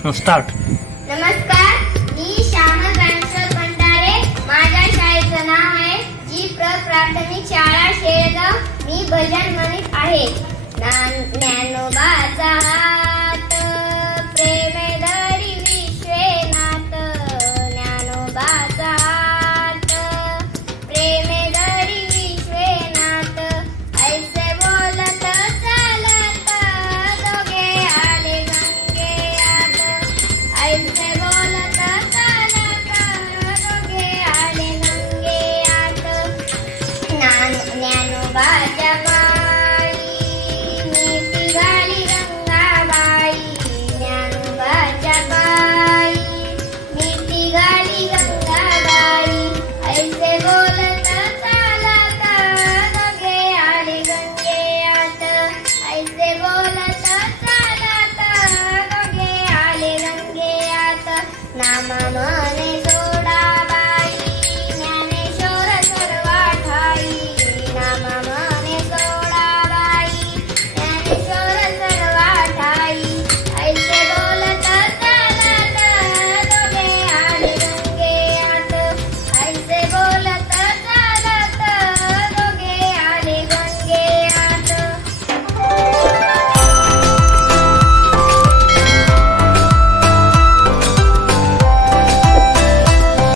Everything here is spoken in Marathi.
स्टार्ट नमस्कार मी श्यामल रणछोड भंडारे. माझ्या शाळेचं नाव आहे जी प्र प्राथमिक शाळा शेळगाव मी भजन म्हणत आहे. mama.